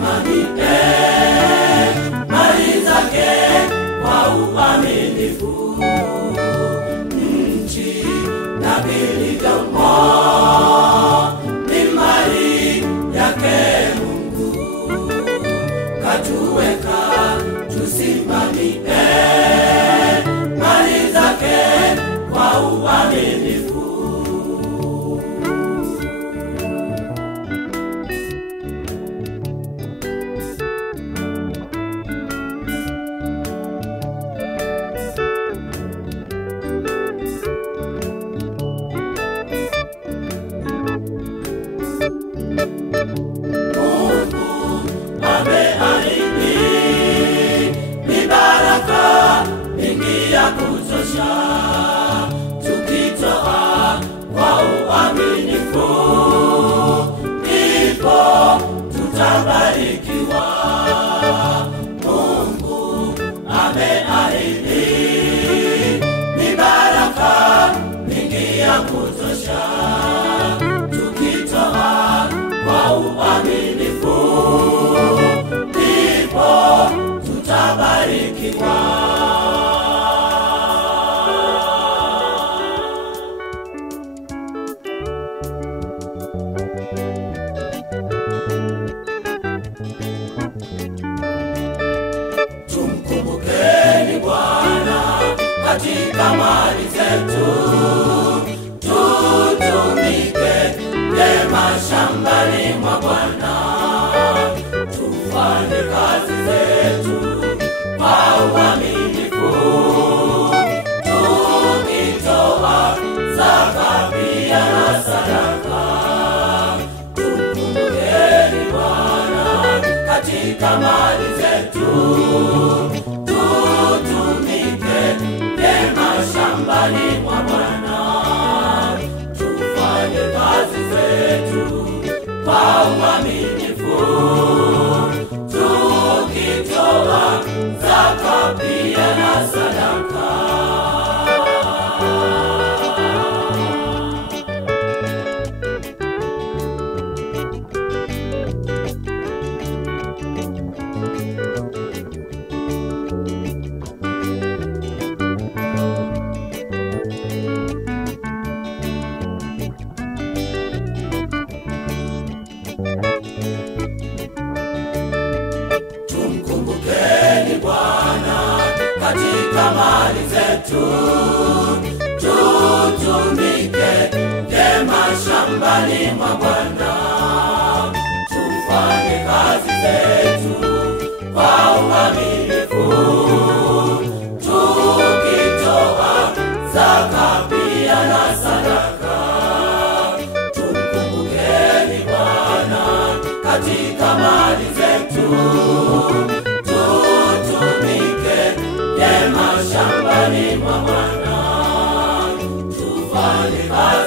tusimamie mali zake kwa uaminifu. Nchi na vilivyomo ni mali yake Mungu, katuweka tusimamie mali zake kwa uaminifu. Kutosha, tukitoa kwa uaminifu, ndipo tutabarikiwa. Mungu ameahidi ni baraka mingi ya kutosha, tukitoa kwa uaminifu, ndipo tutabarikiwa. Tumkumbukeni Bwana katika mali zetu, tutumike vyema shambani mwa Bwana, tufanye kazi zetu kwa uaminifu, tukitoa zaka pia na sadaka. Tumkumbukeni Bwana katika mali zetu, tutumike vyema shambani mwa Bwana, tufanye kazi zetu kwa uaminifu, tukitoa zaka pia na sadaka. Tumkumbukeni Bwana katika mali zetu, tutumike vyema shambani mwa Bwana, tufanye kazi zetu kwa uaminifu, tukitoa zaka pia na sadaka. Tumkumbukeni Bwana katika mali zetu, tutumike vyema shambani mwa Bwana, tufanye kazi